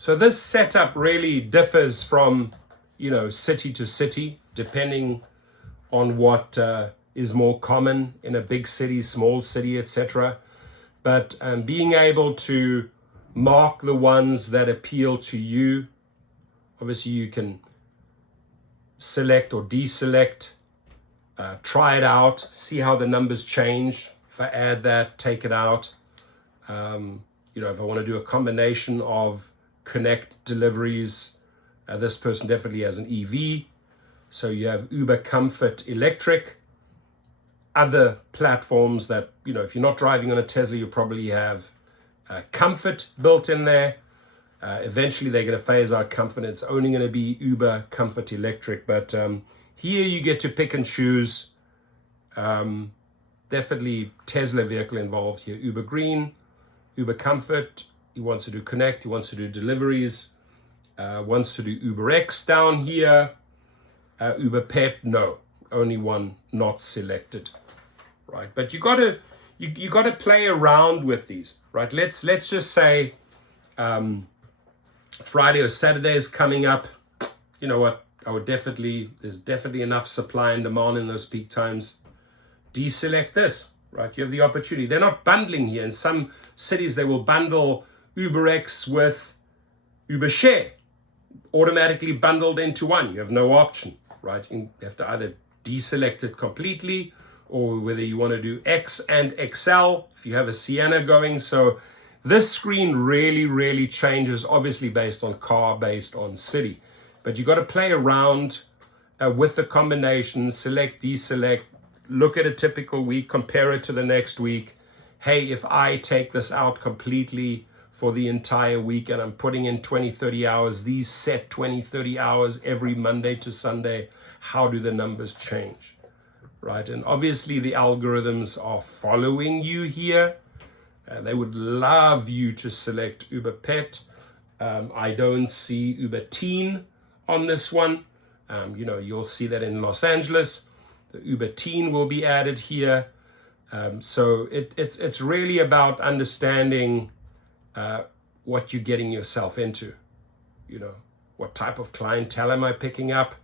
So this setup really differs from, city to city, depending on what is more common in a big city, small city, etc. But being able to mark the ones that appeal to you, obviously you can select or deselect, try it out, see how the numbers change. If I add that, take it out. If I want to do a combination of connect deliveries, this person definitely has an EV. So you have Uber Comfort Electric, other platforms that, if you're not driving on a Tesla, you probably have Comfort built in there. Eventually they're going to phase out Comfort. It's only going to be Uber Comfort Electric. But here you get to pick and choose. Definitely Tesla vehicle involved here. Uber Green, Uber Comfort. He wants to do Connect. He wants to do deliveries. Wants to do Uber X down here. Uber Pet, no. Only one not selected. Right? But you got to play around with these. Right? Let's just say Friday or Saturday is coming up. You know what? There's definitely enough supply and demand in those peak times. Deselect this, right? You have the opportunity. They're not bundling here. In some cities, they will bundle UberX with Uber Share, automatically bundled into one. You have no option, right? You have to either deselect it completely, or whether you want to do X and XL, if you have a Sienna going. So this screen really, really changes, obviously based on car, based on city. But you got to play around with the combinations, select, deselect, look at a typical week, compare it to the next week. Hey, if I take this out completely for the entire week and I'm putting in 20, 30 hours, these set 20, 30 hours every Monday to Sunday, how do the numbers change, right? And obviously the algorithms are following you here. They would love you to select Uber Pet. I don't see Uber Teen on this one. You'll see that in Los Angeles. The Uber Teen will be added here. So it's really about understanding what you're getting yourself into. What type of clientele am I picking up?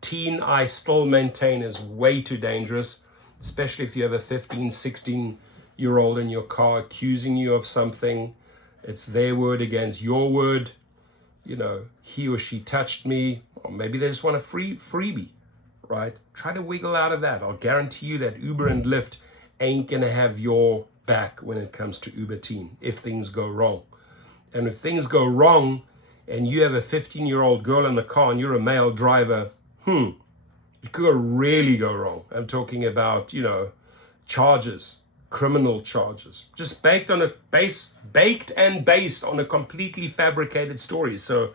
Teen, I still maintain, is way too dangerous, especially if you have a 15, 16-year-old in your car accusing you of something. It's their word against your word. He or she touched me, or maybe they just want a freebie, right? Try to wiggle out of that. I'll guarantee you that Uber and Lyft ain't gonna have your back when it comes to Uber Teen if things go wrong. And if things go wrong and you have a 15-year-old girl in the car and you're a male driver, it could really go wrong. I'm talking about, charges, criminal charges, just baked and based on a completely fabricated story. So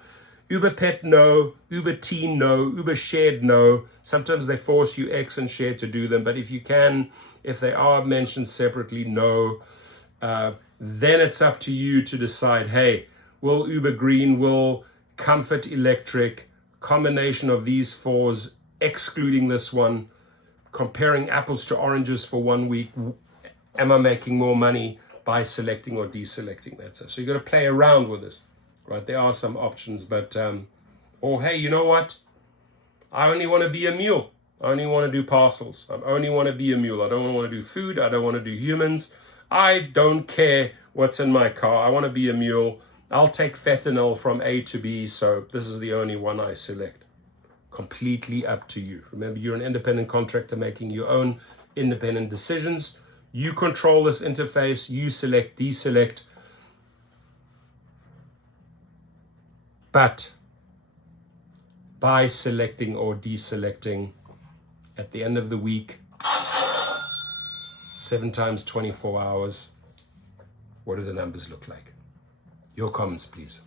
Uber Pet, no. Uber Teen, no. Uber Shared, no. Sometimes they force you X and Share to do them, but if they are mentioned separately, no. Then it's up to you to decide, hey, will Uber Green, will Comfort Electric, combination of these fours, excluding this one, comparing apples to oranges for 1 week, am I making more money by selecting or deselecting that? So you got to play around with this, right? There are some options, but, or hey, you know what? I only want to be a mule. I only want to do parcels. I only want to be a mule. I don't want to do food. I don't want to do humans. I don't care what's in my car. I want to be a mule. I'll take fentanyl from A to B. So this is the only one I select. Completely up to you. Remember, you're an independent contractor making your own independent decisions. You control this interface. You select, deselect. But by selecting or deselecting, at the end of the week, 7 times 24 hours, what do the numbers look like? Your comments, please.